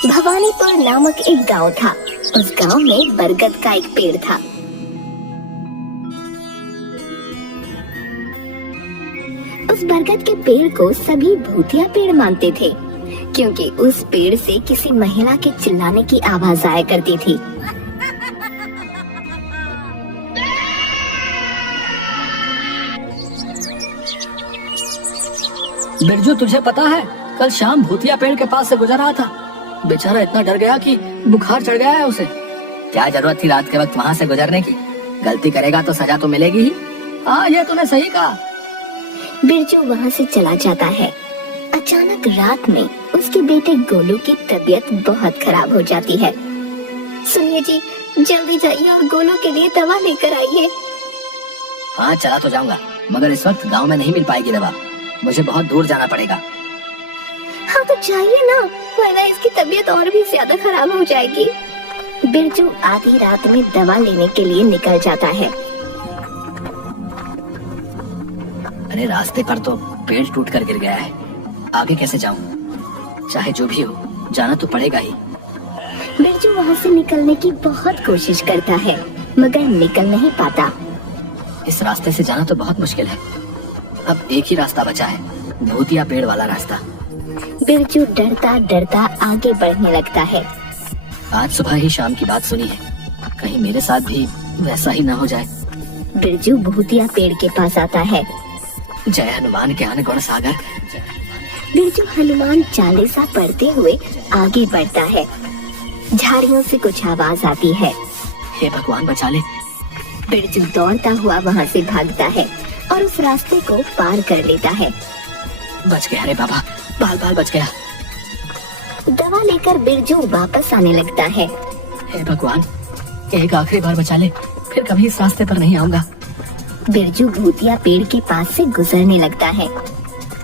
भवानीपुर नामक एक गांव था। उस गांव में बरगद का एक पेड़ था। उस बरगद के पेड़ को सभी भूतिया पेड़ मानते थे, क्योंकि उस पेड़ से किसी महिला के चिल्लाने की आवाज आया करती थी। बिरजू, तुझे पता है कल शाम भूतिया पेड़ के पास से गुजर रहा था। बेचारा इतना डर गया कि बुखार चढ़ गया है उसे। क्या जरूरत थी रात के वक्त वहाँ से गुजरने की? गलती करेगा तो सजा तो मिलेगी ही। हाँ, ये तूने सही कहा। बिरजू वहाँ से चला जाता है। अचानक रात में उसके बेटे गोलू की तबीयत बहुत खराब हो जाती है। सुनिए जी, जल्दी जाइए और गोलू के लिए दवा लेकर आइए। हाँ, चला तो जाऊंगा, मगर इस वक्त गांव में नहीं मिल पाएगी दवा। मुझे बहुत दूर जाना पड़ेगा। हाँ तो जाइए ना, वरना इसकी तबीयत और भी ज्यादा खराब हो जाएगी। बिरजू आधी रात में दवा लेने के लिए निकल जाता है। अरे रास्ते पर तो पेड़ टूट कर गिर गया है, आगे कैसे जाऊं? चाहे जो भी हो, जाना तो पड़ेगा ही। बिरजू वहाँ से निकलने की बहुत कोशिश करता है, मगर निकल नहीं पाता। इस रास्ते से जाना तो बहुत मुश्किल है। अब एक ही रास्ता बचा है, भूतिया पेड़ वाला रास्ता। बिरजू डरता डरता आगे बढ़ने लगता है। आज सुबह ही शाम की बात सुनी है, कहीं मेरे साथ भी वैसा ही ना हो जाए। बिरजू भूतिया पेड़ के पास आता है। जय हनुमान ज्ञान गुण सागर। बिरजू हनुमान चालीसा पढ़ते हुए आगे बढ़ता है। झाड़ियों से कुछ आवाज आती है। हे भगवान बचा ले। बिरजू दौड़ता हुआ वहाँ से भागता है और उस रास्ते को पार कर लेता है। बच गया रे बाबा, बाल बाल बच गया। दवा लेकर बिरजू वापस आने लगता है। हे भगवान, एक आखिरी बार बचा ले, फिर कभी इस रास्ते पर नहीं आऊंगा। बिरजू भूतिया पेड़ के पास से गुजरने लगता है।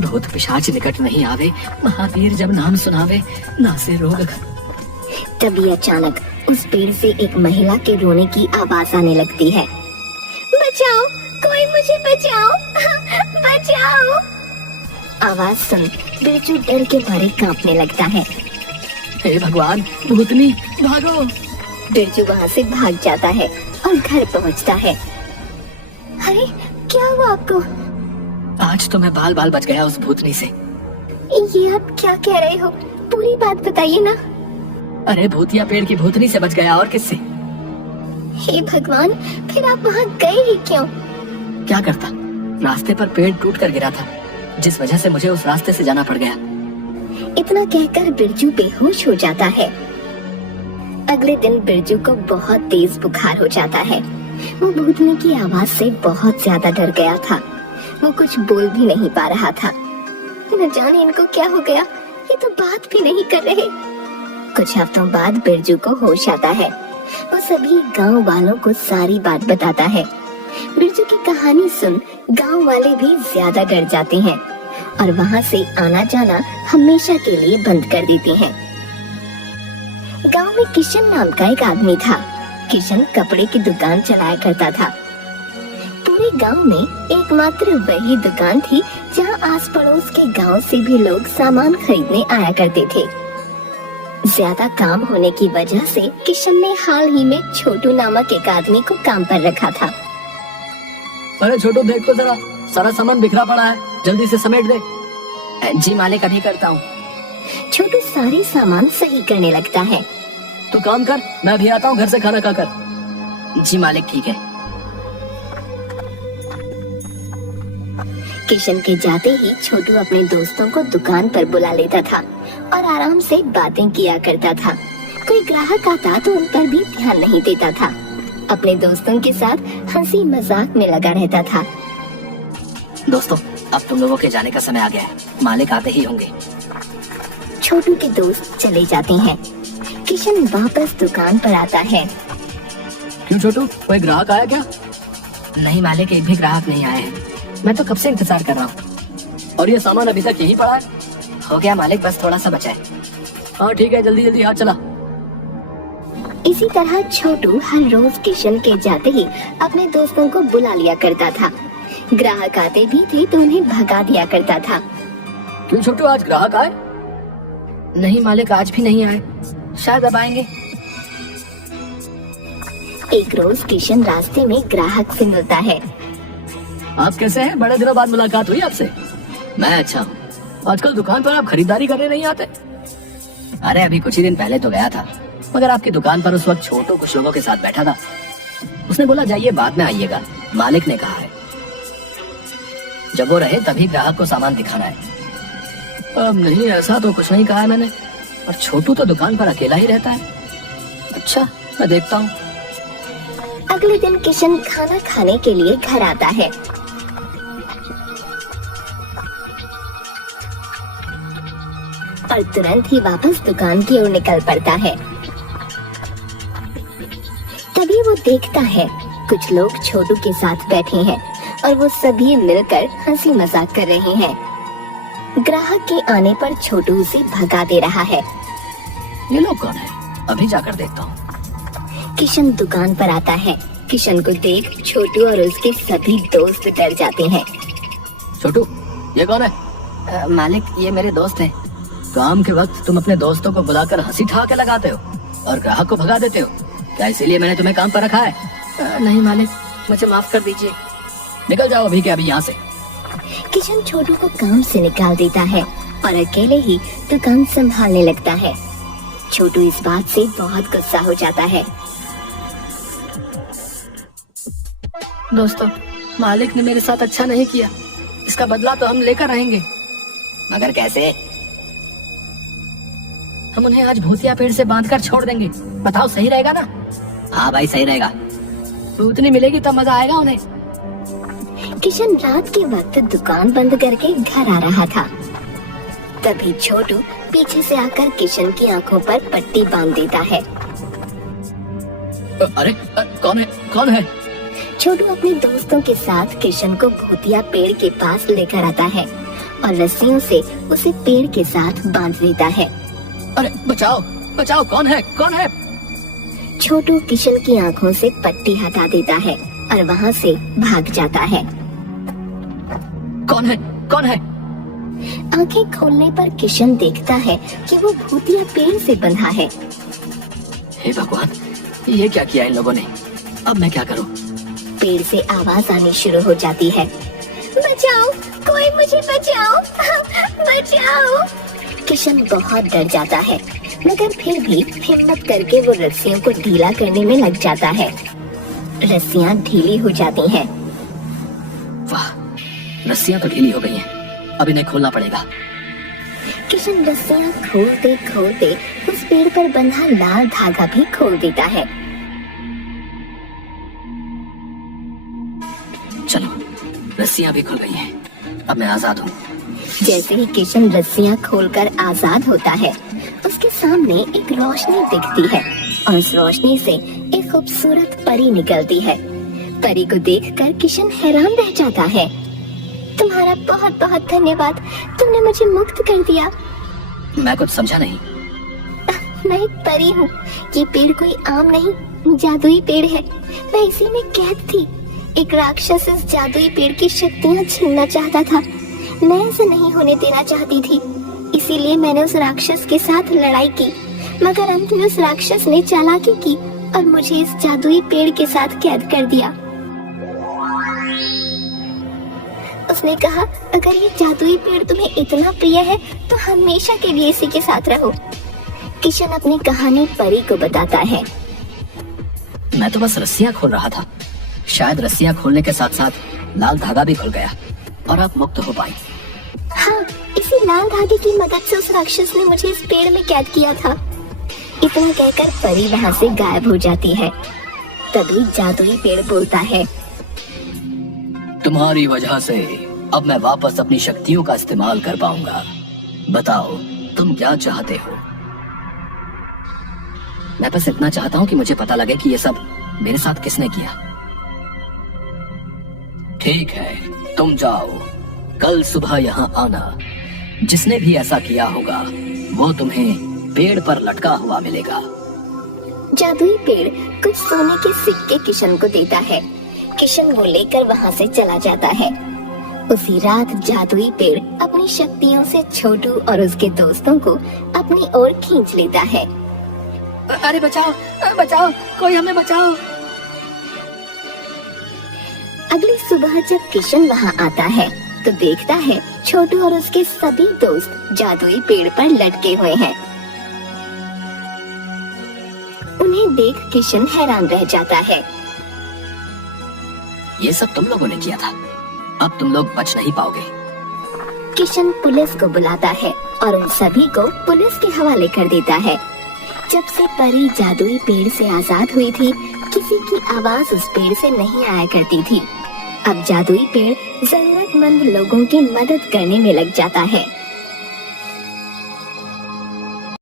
भूत पिशाच निकट नहीं आवे, महावीर जब नाम सुनावे, नासे रोग। तभी अचानक उस पेड़ से एक महिला के रोने की आवाज आने लगती है। बचाओ, कोई मुझे बचाओ, बचाओ। आवाज सुन बिरजू डर के मारे कांपने लगता है। हे भगवान, भूतनी भागो। बिरजू वहाँ से भाग जाता है और घर पहुँचता है। अरे क्या हुआ आपको? आज तो मैं बाल बाल बच गया उस भूतनी से। ये आप क्या कह रहे हो? पूरी बात बताइए ना। अरे भूतिया पेड़ की भूतनी से बच गया, और किससे? हे भगवान, फिर आप वहाँ गए ही क्यों? क्या करता, रास्ते पर पेड़ टूट कर गिरा था, जिस वजह से मुझे उस रास्ते से जाना पड़ गया। इतना कहकर बिरजू बेहोश हो जाता है। अगले दिन बिरजू को बहुत तेज बुखार हो जाता है। वो भूतनी की आवाज से बहुत ज्यादा डर गया था। वो कुछ बोल भी नहीं पा रहा था। न जाने इनको क्या हो गया, ये तो बात भी नहीं कर रहे। कुछ हफ्तों बाद बिरजू को होश आता है। वो सभी गांव वालों को सारी बात बताता है। बिरजू की कहानी सुन गांव वाले भी ज्यादा डर जाते हैं और वहाँ से आना जाना हमेशा के लिए बंद कर देते हैं। गांव में किशन नाम का एक आदमी था। किशन कपड़े की दुकान चलाया करता था। पूरे गांव में एकमात्र वही दुकान थी जहां आस पड़ोस के गांव से भी लोग सामान खरीदने आया करते थे। ज्यादा काम होने की वजह से किशन ने हाल ही में छोटू नामक एक आदमी को काम पर रखा था। अरे छोटू, देख तो जरा, सारा सामान बिखरा पड़ा है, जल्दी से समेट दे। जी मालिक, अभी करता हूँ। छोटू सारे सामान सही करने लगता है। तू काम कर, मैं भी आता हूँ घर से खाना खाकर। जी मालिक, ठीक है। किशन के जाते ही छोटू अपने दोस्तों को दुकान पर बुला लेता था और आराम से बातें किया करता था। कोई ग्राहक आता तो उन पर भी ध्यान नहीं देता था। अपने दोस्तों के साथ हंसी मजाक में लगा रहता था। दोस्तों, अब तुम लोगों के जाने का समय आ गया है, मालिक आते ही होंगे। छोटू के दोस्त चले जाते हैं। किशन वापस दुकान पर आता है। क्यों छोटू, कोई ग्राहक आया क्या? नहीं मालिक, एक भी ग्राहक नहीं आए हैं। मैं तो कब से इंतजार कर रहा हूँ। और ये सामान अभी तक यही पड़ा है? हो गया मालिक, बस थोड़ा सा बचा है। हाँ ठीक है, जल्दी जल्दी हाथ चला। इसी तरह छोटू हर रोज किशन के जाते ही अपने दोस्तों को बुला लिया करता था। ग्राहक आते भी थे तो उन्हें भगा दिया करता था। क्यों छोटू, आज ग्राहक आए? नहीं मालिक, आज भी नहीं आए, शायद अब आएंगे। एक रोज किशन रास्ते में ग्राहक से मिलता है। आप कैसे हैं? बड़े दिनों बाद मुलाकात हुई आपसे। मैं अच्छा हूँ। आजकल दुकान पर आप खरीदारी करने नहीं आते? अरे अभी कुछ ही दिन पहले तो गया था, मगर आपकी दुकान पर उस वक्त छोटू कुछ लोगों के साथ बैठा था। उसने बोला जाइए बाद में आइएगा, मालिक ने कहा है। जब वो रहे तभी ग्राहक को सामान दिखाना है। अब नहीं, ऐसा तो कुछ नहीं कहा है मैंने। और छोटू तो दुकान पर अकेला ही रहता है। अच्छा, मैं देखता हूँ। अगले दिन किशन खाना खाने के लिए घर आता है। और तुरंत ही वापस दुकान की ओर निकल पड़ता है। तभी वो देखता है कुछ लोग छोटू के साथ बैठे हैं और वो सभी मिलकर हंसी मजाक कर रहे हैं। ग्राहक के आने पर छोटू उसे भगा दे रहा है। ये लोग कौन है? अभी जाकर देखता हूँ। किशन दुकान पर आता है। किशन को देख छोटू और उसके सभी दोस्त डर जाते हैं। छोटू, ये कौन है? मालिक, ये मेरे दोस्त हैं। काम के वक्त तुम अपने दोस्तों को बुलाकर हंसी ठहाके लगाते हो और ग्राहक को भगा देते हो। क्या इसीलिए मैंने तुम्हें काम पर रखा है? नहीं मालिक, मुझे माफ कर दीजिए। निकल जाओ अभी के अभी यहाँ से। किशन छोटू को काम से निकाल देता है और अकेले ही दुकान संभालने लगता है। छोटू इस बात से बहुत गुस्सा हो जाता है। दोस्तों, मालिक ने मेरे साथ अच्छा नहीं किया, इसका बदला तो हम लेकर रहेंगे। मगर कैसे? हम उन्हें आज भूतिया पेड़ से बांधकर छोड़ देंगे। बताओ, सही रहेगा ना? हाँ भाई, सही रहेगा। उतनी मिलेगी तब मजा आएगा उन्हें। किशन रात के वक्त दुकान बंद करके घर आ रहा था। तभी छोटू पीछे से आकर किशन की आंखों पर पट्टी बांध देता है। अरे कौन है? कौन है? छोटू अपने दोस्तों के साथ किशन को भूतिया पेड़ के पास लेकर आता है और रस्सियों से उसे पेड़ के साथ बांध देता है। अरे बचाओ बचाओ, कौन है? कौन है? छोटू किशन की आंखों से पट्टी हटा देता है और वहाँ से भाग जाता है। कौन है? कौन है? आंखें खोलने पर किशन देखता है कि वो भूतिया पेड़ से बंधा है। हे भगवान, ये क्या किया इन लोगों ने? अब मैं क्या करूं? पेड़ से आवाज आनी शुरू हो जाती है। बचाओ, कोई मुझे बचाओ, बचाओ। किशन बहुत डर जाता है, मगर फिर भी हिम्मत करके वो रस्सियों को ढीला करने में लग जाता है। रस्सियां ढीली हो जाती हैं। वाह, रस्सियां तो ढीली हो गई हैं। अब इन्हें खोलना पड़ेगा। किशन रस्सियां खोलते खोलते उस पेड़ पर बंधा लाल धागा भी खोल देता है। चलो, रस्सियां भी खुल गई हैं। अब मैं आजाद हूँ। जैसे ही किशन रस्सियां खोलकर आजाद होता है, उसके सामने एक रोशनी दिखती है और उस रोशनी से एक खूबसूरत परी निकलती है। परी को देखकर किशन हैरान रह जाता है। तुम्हारा बहुत बहुत धन्यवाद, तुमने मुझे मुक्त कर दिया। मैं कुछ समझा नहीं। मैं एक परी हूँ। ये पेड़ कोई आम नहीं, जादुई पेड़ है। मैं इसी में कैद थी। एक राक्षस इस जादुई पेड़ की शक्तियाँ छीनना चाहता था। मैं ऐसा नहीं होने देना चाहती थी, इसीलिए मैंने उस राक्षस के साथ लड़ाई की। मगर अंत में उस राक्षस ने चालाकी की और मुझे इस जादुई पेड़ के साथ कैद कर दिया। उसने कहा, अगर ये जादुई पेड़ तुम्हें इतना प्रिय है तो हमेशा के लिए इसी के साथ रहो। किशन अपनी कहानी परी को बताता है। मैं तो बस रस्सियां खोल रहा था। शायद रस्सियां खोलने के साथ साथ लाल धागा भी खुल गया और आप मुक्त हो पाई। हाँ, इसी लाल धागे की मदद से उस राक्षस ने मुझे इस पेड़ में कैद किया था। इतना कहकर परी वहाँ से गायब हो जाती है। तभी जादुई पेड़ बोलता है, तुम्हारी वजह से अब मैं वापस अपनी शक्तियों का इस्तेमाल कर पाऊंगा। बताओ, तुम क्या चाहते हो? मैं बस इतना चाहता हूँ कि मुझे पता लगे कि ये सब मेरे साथ किसने किया। ठीक है, तुम जाओ। कल सुबह यहाँ आना। जिसने भी ऐसा किया होगा वो तुम्हें पेड़ पर लटका हुआ मिलेगा। जादुई पेड़ कुछ सोने के सिक्के किशन को देता है। किशन वो लेकर वहाँ से चला जाता है। उसी रात जादुई पेड़ अपनी शक्तियों से छोटू और उसके दोस्तों को अपनी ओर खींच लेता है। अरे बचाओ, बचाओ, कोई हमें बचाओ। अगली सुबह जब किशन वहाँ आता है तो देखता है छोटू और उसके सभी दोस्त जादुई पेड़ पर लटके हुए हैं। उन्हें देख किशन हैरान रह जाता है। ये सब तुम लोगों ने किया था, अब तुम लोग बच नहीं पाओगे। किशन पुलिस को बुलाता है और उन सभी को पुलिस के हवाले कर देता है। जब से परी जादुई पेड़ से आजाद हुई थी, किसी की आवाज उस पेड़ से नहीं आया करती थी। अब जादुई पेड़ जरूरतमंद लोगों की मदद करने में लग जाता है।